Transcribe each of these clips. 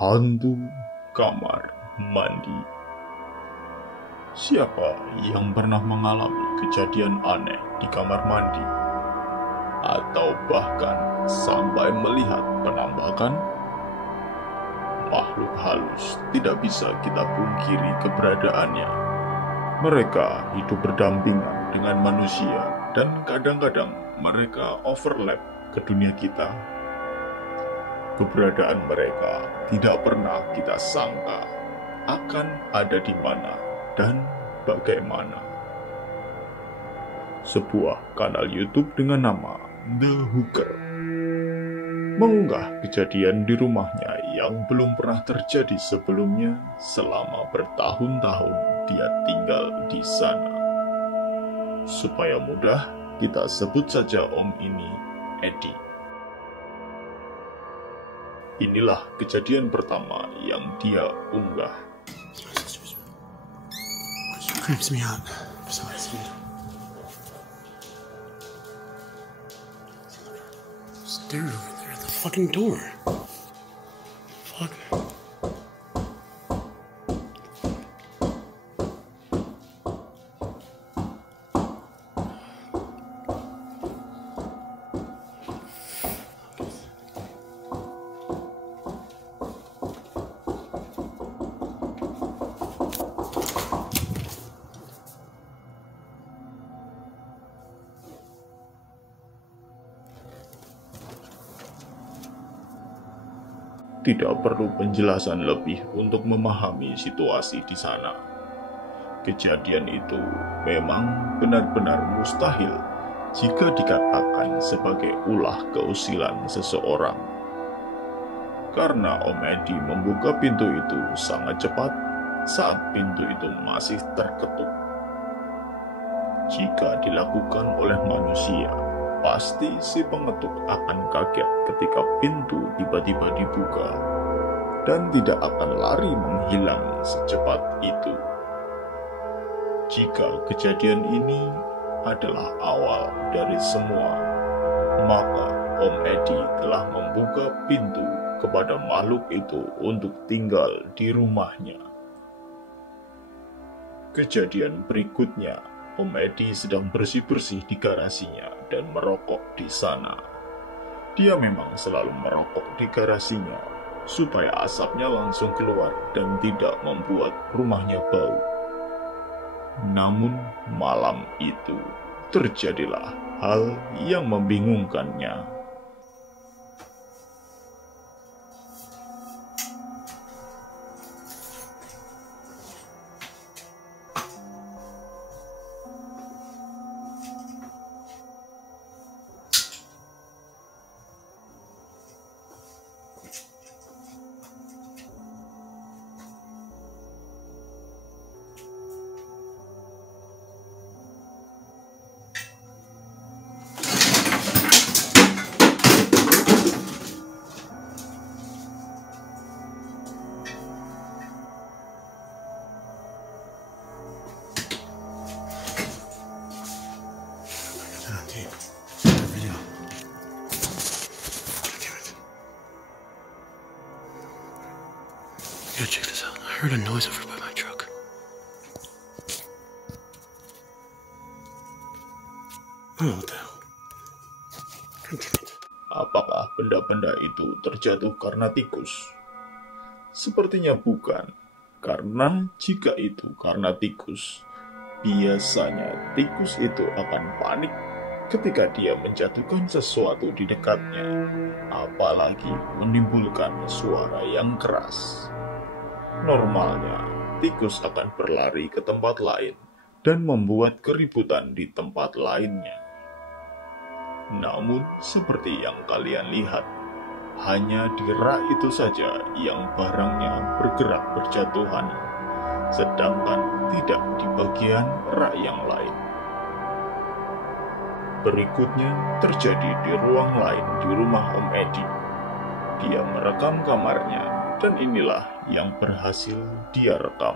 Hantu kamar mandi. Siapa yang pernah mengalami kejadian aneh di kamar mandi? Atau bahkan sampai melihat penampakan? Makhluk halus tidak bisa kita pungkiri keberadaannya. Mereka hidup berdampingan dengan manusia dan kadang-kadang mereka overlap ke dunia kita. Keberadaan mereka tidak pernah kita sangka akan ada di mana dan bagaimana. Sebuah kanal YouTube dengan nama The Hooker mengunggah kejadian di rumahnya yang belum pernah terjadi sebelumnya selama bertahun-tahun dia tinggal di sana. Supaya mudah, kita sebut saja Om ini Eddie. Inilah kejadian pertama yang dia unggah. Creeps me out for some reason. Stare over there at the fucking door. Fuck. Tidak perlu penjelasan lebih untuk memahami situasi di sana. Kejadian itu memang benar-benar mustahil jika dikatakan sebagai ulah keusilan seseorang. Karena Om Eddie membuka pintu itu sangat cepat saat pintu itu masih terketuk. Jika dilakukan oleh manusia, pasti si pengetuk akan kaget ketika pintu tiba-tiba dibuka dan tidak akan lari menghilang secepat itu. Jika kejadian ini adalah awal dari semua, maka Om Eddie telah membuka pintu kepada makhluk itu untuk tinggal di rumahnya. Kejadian berikutnya, Om Eddie sedang bersih-bersih di garasinya dan merokok di sana. Dia memang selalu merokok di garasinya supaya asapnya langsung keluar dan tidak membuat rumahnya bau. Namun malam itu terjadilah hal yang membingungkannya. Yo, check this out. I heard a noise over by my truck. Oh, what the hell? Apakah benda-benda itu terjatuh karena tikus? Sepertinya bukan, karena jika itu karena tikus, biasanya tikus itu akan panik ketika dia menjatuhkan sesuatu di dekatnya, apalagi menimbulkan suara yang keras. Normalnya, tikus akan berlari ke tempat lain dan membuat keributan di tempat lainnya. Namun, seperti yang kalian lihat, hanya di rak itu saja yang barangnya bergerak berjatuhan, sedangkan tidak di bagian rak yang lain. Berikutnya terjadi di ruang lain di rumah Om Eddie. Dia merekam kamarnya, dan inilah yang berhasil dia rekam.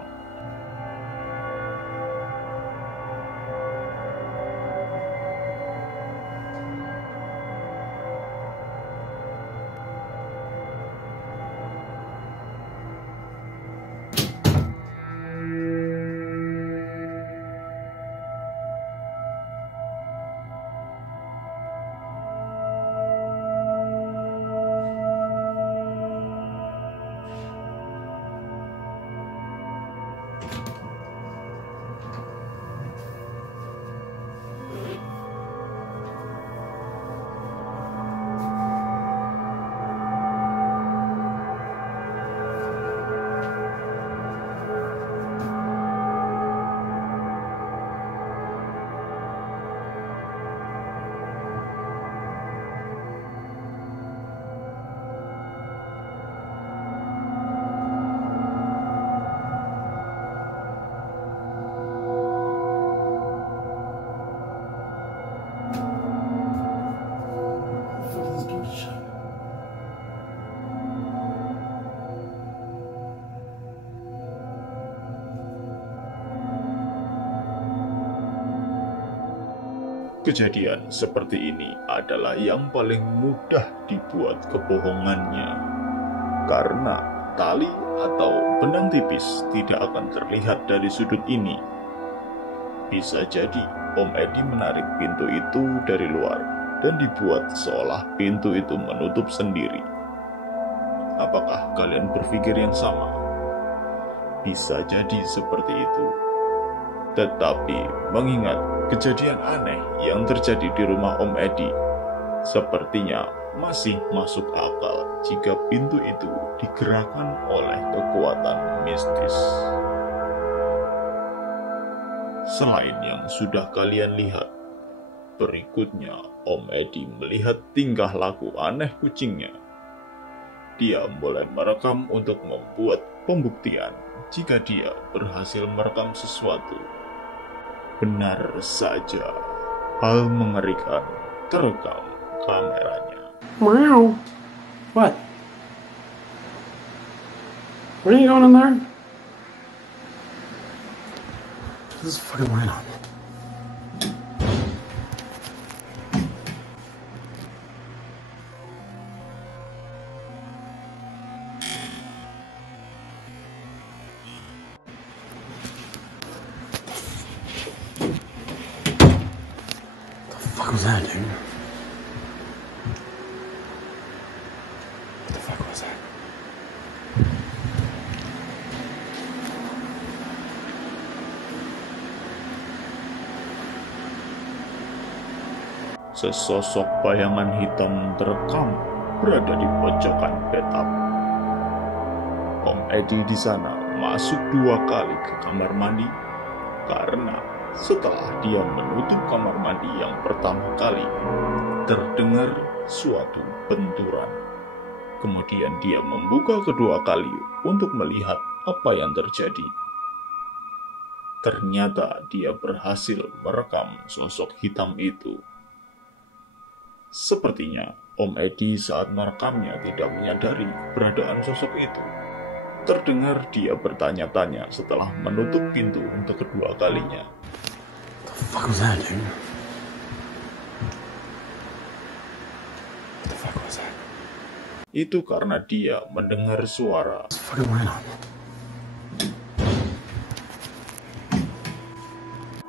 Kejadian seperti ini adalah yang paling mudah dibuat kebohongannya, karena tali atau benang tipis tidak akan terlihat dari sudut ini. Bisa jadi Om Edi menarik pintu itu dari luar dan dibuat seolah pintu itu menutup sendiri. Apakah kalian berpikir yang sama? Bisa jadi seperti itu. Tetapi mengingat kejadian aneh yang terjadi di rumah Om Edi, sepertinya masih masuk akal jika pintu itu digerakkan oleh kekuatan mistis. Selain yang sudah kalian lihat, berikutnya Om Edi melihat tingkah laku aneh kucingnya. Dia mulai merekam untuk membuat pembuktian jika dia berhasil merekam sesuatu. Benar saja, hal mengerikan terekam kameranya. Meow. What? What are you going in there? This is fucking light on. What was that, dude? What the fuck was that? Sesosok bayangan hitam terekam berada di pojokan bathtub. Om Edi di sana masuk 2 kali ke kamar mandi karena setelah dia menutup kamar mandi yang pertama kali, terdengar suatu benturan. Kemudian dia membuka kedua kali untuk melihat apa yang terjadi. Ternyata dia berhasil merekam sosok hitam itu. Sepertinya Om Edi saat merekamnya tidak menyadari keberadaan sosok itu. Terdengar dia bertanya-tanya setelah menutup pintu untuk kedua kalinya. What the fuck was that, dude? What the fuck was that? Itu karena dia mendengar suara. It's fucking light on.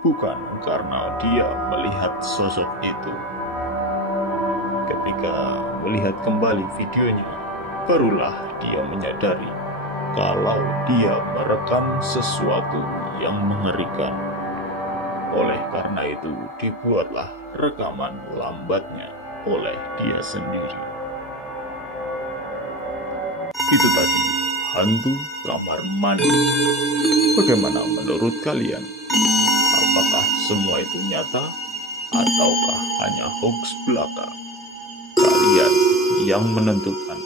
Bukan karena dia melihat sosok itu. Ketika melihat kembali videonya, barulah dia menyadari kalau dia merekam sesuatu yang mengerikan. Oleh karena itu, dibuatlah rekaman lambatnya oleh dia sendiri. Itu tadi, hantu kamar mandi. Bagaimana menurut kalian? Apakah semua itu nyata? Ataukah hanya hoax belaka? Kalian yang menentukan.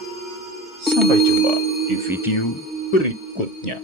Sampai jumpa di video berikutnya.